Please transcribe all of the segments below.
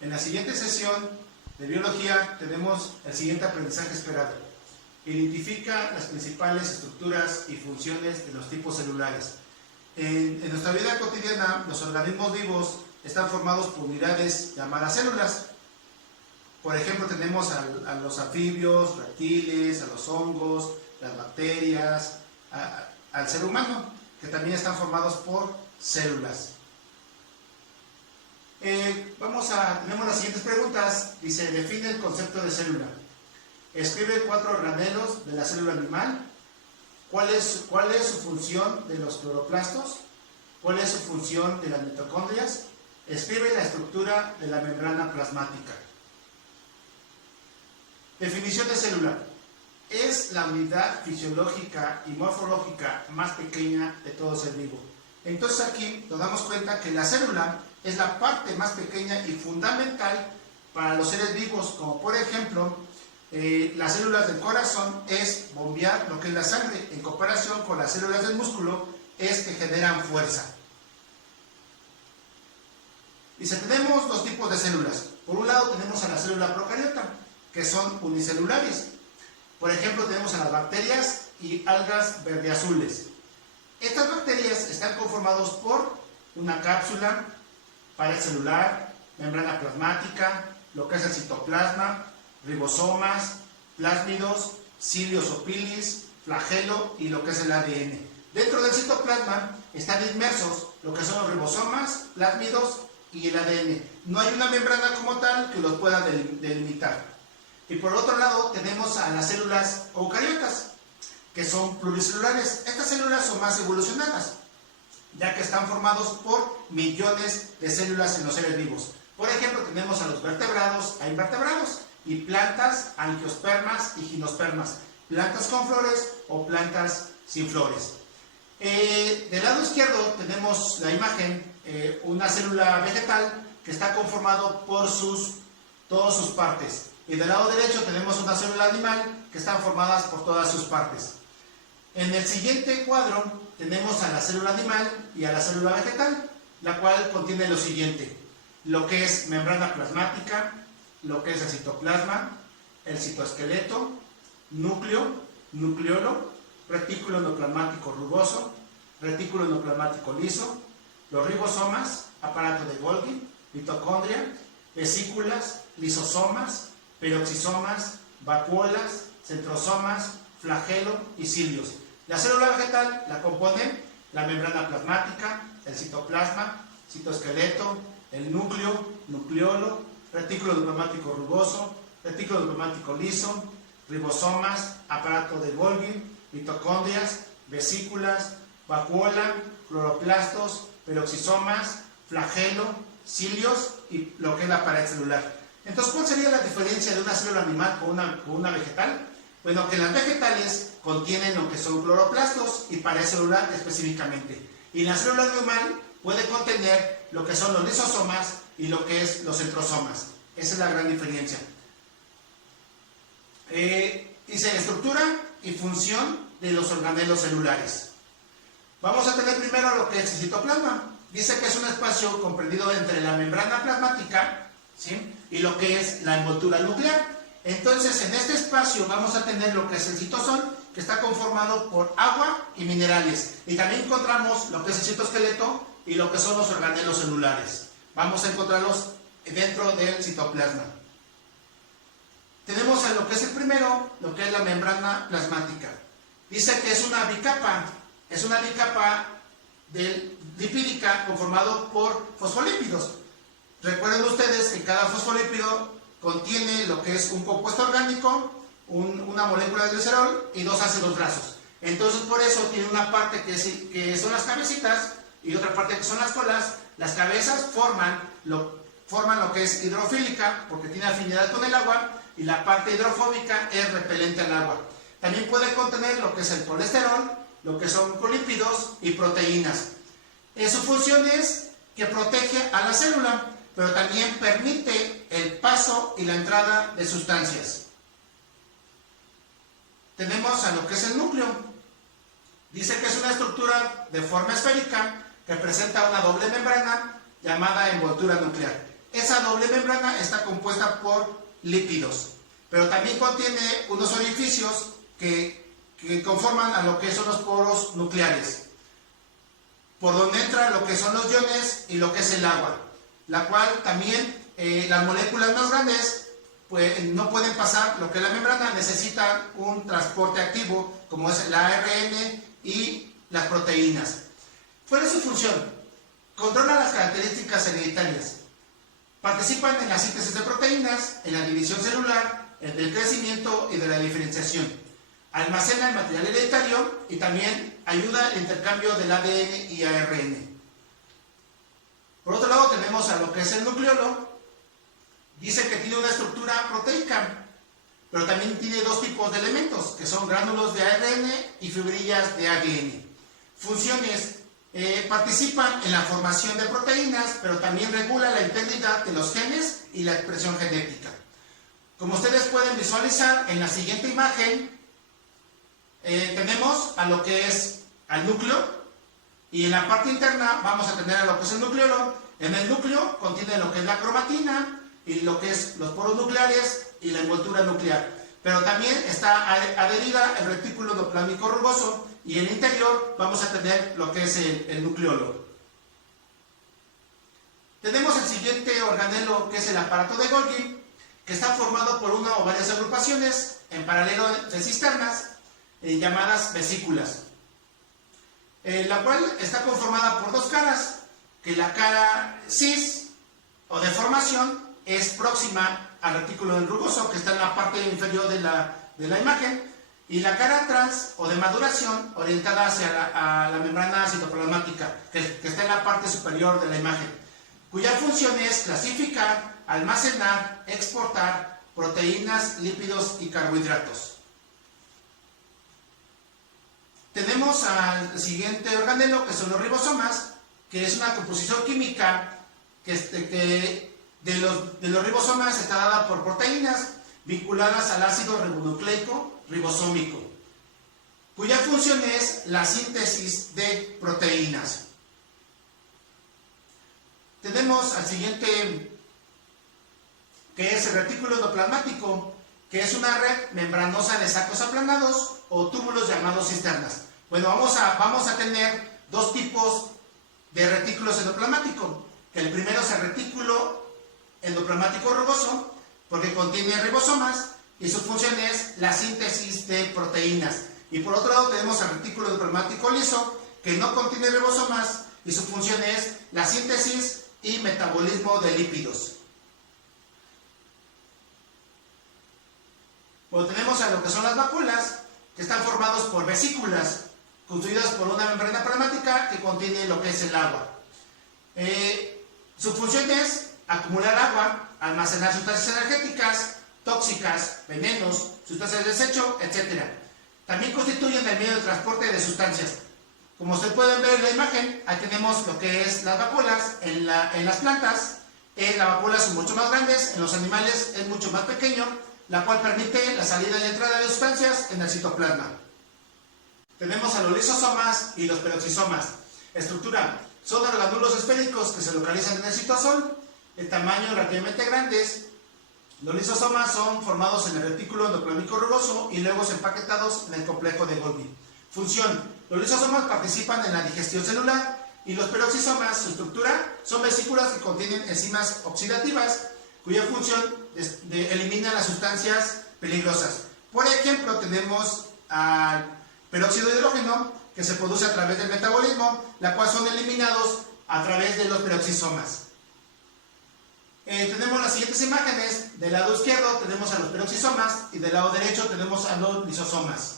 En la siguiente sesión de biología tenemos el siguiente aprendizaje esperado. Identifica las principales estructuras y funciones de los tipos celulares. En nuestra vida cotidiana, los organismos vivos están formados por unidades llamadas células. Por ejemplo, tenemos a los anfibios, reptiles, a los hongos, las bacterias, al ser humano, que también están formados por células. Tenemos las siguientes preguntas. Dice, define el concepto de célula. Escribe 4 organelos de la célula animal. ¿Cuál es su función de los cloroplastos? ¿Cuál es su función de las mitocondrias? Escribe la estructura de la membrana plasmática. Definición de célula. Es la unidad fisiológica y morfológica más pequeña de todo ser vivo. Entonces aquí nos damos cuenta que la célula es la parte más pequeña y fundamental para los seres vivos, como por ejemplo, las células del corazón es bombear lo que es la sangre, en comparación con las células del músculo, es que generan fuerza. Dice, tenemos 2 tipos de células. Por un lado tenemos a la célula procariota, que son unicelulares. Por ejemplo, tenemos a las bacterias y algas verdeazules. Estas bacterias están conformadas por una cápsula, pared celular, membrana plasmática, lo que es el citoplasma, ribosomas, plásmidos, cilios o pilis, flagelo y lo que es el ADN. Dentro del citoplasma están inmersos lo que son los ribosomas, plásmidos y el ADN. No hay una membrana como tal que los pueda delimitar. Y por otro lado tenemos a las células eucariotas, que son pluricelulares. Estas células son más evolucionadas, ya que están formados por millones de células en los seres vivos. Por ejemplo, tenemos a los vertebrados, a invertebrados, y plantas, angiospermas y gimnospermas, plantas con flores o plantas sin flores. Del lado izquierdo tenemos la imagen, una célula vegetal que está conformado por todas sus partes. Y del lado derecho tenemos una célula animal que están formadas por todas sus partes. En el siguiente cuadro tenemos a la célula animal y a la célula vegetal, la cual contiene lo siguiente: lo que es membrana plasmática, lo que es el citoplasma, el citoesqueleto, núcleo, nucleolo, retículo endoplasmático rugoso, retículo endoplasmático liso, los ribosomas, aparato de Golgi, mitocondria, vesículas, lisosomas, peroxisomas, vacuolas, centrosomas, flagelo y cilios. La célula vegetal la componen la membrana plasmática, el citoplasma, citoesqueleto, el núcleo, nucleolo, retículo endoplasmático rugoso, retículo endoplasmático liso, ribosomas, aparato de Golgi, mitocondrias, vesículas, vacuola, cloroplastos, peroxisomas, flagelo, cilios y lo que es la pared celular. Entonces, ¿cuál sería la diferencia de una célula animal con una vegetal? Bueno, que las vegetales contienen lo que son cloroplastos y pared celular específicamente. Y la célula animal puede contener lo que son los lisosomas y lo que es los centrosomas. Esa es la gran diferencia. Dice estructura y función de los organelos celulares. Vamos a tener primero lo que es el citoplasma. Dice que es un espacio comprendido entre la membrana plasmática, ¿sí?, y lo que es la envoltura nuclear. Entonces, en este espacio vamos a tener lo que es el citosol, que está conformado por agua y minerales. Y también encontramos lo que es el citoesqueleto y lo que son los organelos celulares. Vamos a encontrarlos dentro del citoplasma. Tenemos a lo que es el primero, lo que es la membrana plasmática. Dice que es una bicapa lipídica conformado por fosfolípidos. Recuerden ustedes que cada fosfolípido contiene lo que es un compuesto orgánico, una molécula de glicerol y 2 ácidos grasos. Entonces, por eso tiene una parte que son las cabecitas y otra parte que son las colas. Las cabezas forman lo que es hidrofílica, porque tiene afinidad con el agua, y la parte hidrofóbica es repelente al agua. También puede contener lo que es el colesterol, lo que son colípidos y proteínas. Su función es que protege a la célula, pero también permite el paso y la entrada de sustancias. Tenemos a lo que es el núcleo. Dice que es una estructura de forma esférica que presenta una doble membrana llamada envoltura nuclear. esa doble membrana está compuesta por lípidos, pero también contiene unos orificios que conforman a lo que son los poros nucleares, por donde entra lo que son los iones y lo que es el agua, la cual también las moléculas más grandes pues no pueden pasar lo que es la membrana, necesitan un transporte activo como es el ARN y las proteínas. ¿Cuál es su función? Controla las características hereditarias. Participan en la síntesis de proteínas, en la división celular, en el crecimiento y de la diferenciación. Almacena el material hereditario y también ayuda al intercambio del ADN y ARN. Por otro lado tenemos a lo que es el nucleolo. Dice que tiene una estructura proteica, pero también tiene dos tipos de elementos, que son gránulos de ARN y fibrillas de ADN. Funciones: participan en la formación de proteínas, pero también regula la integridad de los genes y la expresión genética. Como ustedes pueden visualizar en la siguiente imagen, tenemos a lo que es al núcleo, y en la parte interna vamos a tener a lo que es el nucleolo. En el núcleo contiene lo que es la cromatina y lo que es los poros nucleares y la envoltura nuclear, pero también está adherida el retículo endoplasmático rugoso, y en el interior vamos a tener lo que es el nucleolo. Tenemos el siguiente organelo, que es el aparato de Golgi, que está formado por una o varias agrupaciones en paralelo de cisternas llamadas vesículas, la cual está conformada por dos caras, que la cara cis o de formación es próxima al retículo rugoso, que está en la parte inferior de la imagen, y la cara trans o de maduración orientada hacia la membrana citoplasmática, que está en la parte superior de la imagen, cuya función es clasificar, almacenar, exportar proteínas, lípidos y carbohidratos. Tenemos al siguiente organelo, que son los ribosomas, que es una composición química que de los ribosomas está dada por proteínas vinculadas al ácido ribonucleico ribosómico, cuya función es la síntesis de proteínas. Tenemos al siguiente, que es el retículo endoplasmático, que es una red membranosa de sacos aplanados o túbulos llamados cisternas. Bueno, vamos a tener dos tipos de retículos endoplasmáticos. El primero es el retículo endoplasmático rugoso, porque contiene ribosomas y su función es la síntesis de proteínas. Y por otro lado tenemos el retículo endoplasmático liso, que no contiene ribosomas y su función es la síntesis y metabolismo de lípidos. Bueno, tenemos a lo que son las vacuolas, que están formados por vesículas construidas por una membrana plasmática que contiene lo que es el agua. Su función es acumular agua, almacenar sustancias energéticas, tóxicas, venenos, sustancias de desecho, etc. También constituyen el medio de transporte de sustancias. Como ustedes pueden ver en la imagen, ahí tenemos lo que es las vacuolas. En las plantas, las vacuolas son mucho más grandes, en los animales es mucho más pequeño, la cual permite la salida y entrada de sustancias en el citoplasma. Tenemos a los lisosomas y los peroxisomas. Estructura: son orgánulos esféricos que se localizan en el citosol, de tamaño relativamente grandes. Los lisosomas son formados en el retículo endoplasmático rugoso y luego empaquetados en el complejo de Golgi. Función: los lisosomas participan en la digestión celular, y los peroxisomas, su estructura, son vesículas que contienen enzimas oxidativas, cuya función elimina las sustancias peligrosas. Por ejemplo, tenemos al peróxido de hidrógeno, que se produce a través del metabolismo, la cual son eliminados a través de los peroxisomas. Tenemos las siguientes imágenes. Del lado izquierdo tenemos a los peroxisomas y del lado derecho tenemos a los lisosomas.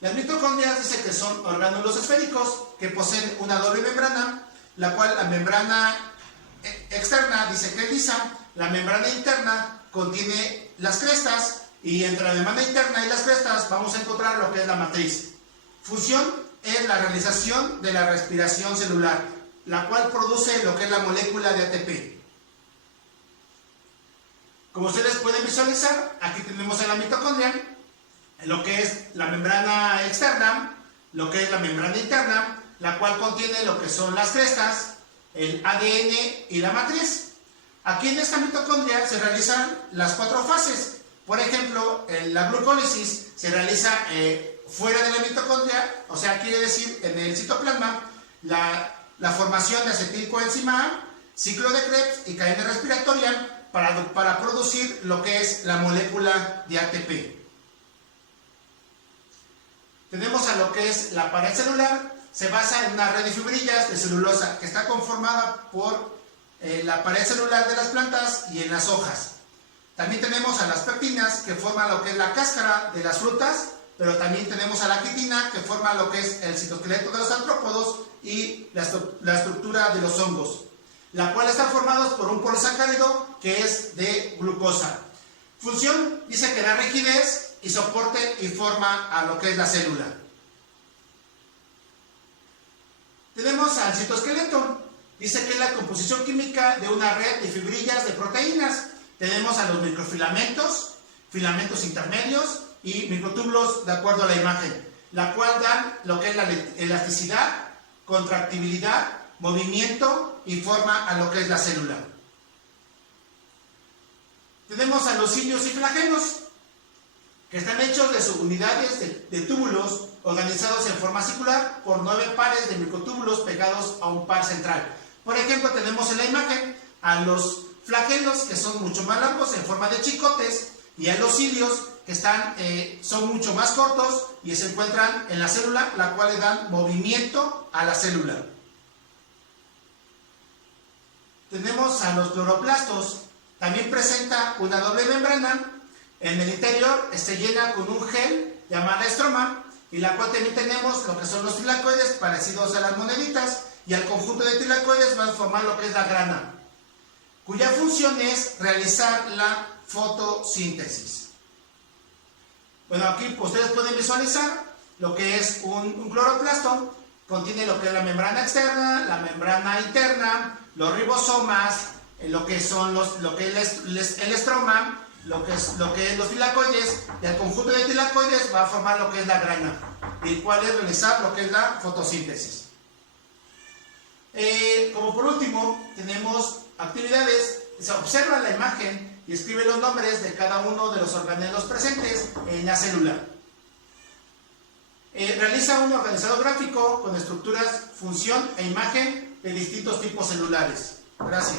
Las mitocondrias dice que son orgánulos esféricos que poseen una doble membrana, la cual la membrana externa dice que es lisa, la membrana interna contiene las crestas, y entre la membrana interna y las crestas vamos a encontrar lo que es la matriz. Función es la realización de la respiración celular, la cual produce lo que es la molécula de ATP. Como ustedes pueden visualizar, aquí tenemos a la mitocondria, lo que es la membrana externa, lo que es la membrana interna, la cual contiene lo que son las crestas, el ADN y la matriz. Aquí en esta mitocondria se realizan las 4 fases. Por ejemplo, la glucólisis se realiza fuera de la mitocondria, o sea, quiere decir en el citoplasma, la formación de acetilcoenzima A, ciclo de Krebs y cadena respiratoria para producir lo que es la molécula de ATP. Tenemos a lo que es la pared celular, se basa en una red de fibrillas de celulosa que está conformada por la pared celular de las plantas y en las hojas. También tenemos a las pectinas que forman lo que es la cáscara de las frutas, pero también tenemos a la quitina que forma lo que es el citoesqueleto de los artrópodos y la estructura de los hongos, la cual están formados por un polisacárido que es de glucosa. Función, dice que da rigidez y soporte y forma a lo que es la célula. Tenemos al citoesqueleto, dice que es la composición química de una red de fibrillas de proteínas. Tenemos a los microfilamentos, filamentos intermedios y microtúbulos de acuerdo a la imagen, la cual dan lo que es la elasticidad, contractibilidad, movimiento y forma a lo que es la célula. Tenemos a los cilios y flagelos, que están hechos de subunidades de túbulos organizados en forma circular por 9 pares de microtúbulos pegados a un par central. Por ejemplo, tenemos en la imagen a los flagelos, que son mucho más largos en forma de chicotes, y a los cilios, que son mucho más cortos y se encuentran en la célula, la cual le dan movimiento a la célula. Tenemos a los cloroplastos, también presenta una doble membrana. En el interior se llena con un gel llamado estroma, y la cual también tenemos lo que son los tilacoides parecidos a las moneditas, y al conjunto de tilacoides van a formar lo que es la grana, cuya función es realizar la fotosíntesis. Bueno, aquí ustedes pueden visualizar lo que es un cloroplasto. Contiene lo que es la membrana externa, la membrana interna, los ribosomas, lo que es el estroma, lo que es los tilacoides, y al conjunto de tilacoides va a formar lo que es la grana, el cual es realizar lo que es la fotosíntesis. Como por último, tenemos actividades. Se observa la imagen y escribe los nombres de cada uno de los organelos presentes en la célula. Realiza un organizado gráfico con estructuras, función e imagen de distintos tipos celulares. Gracias.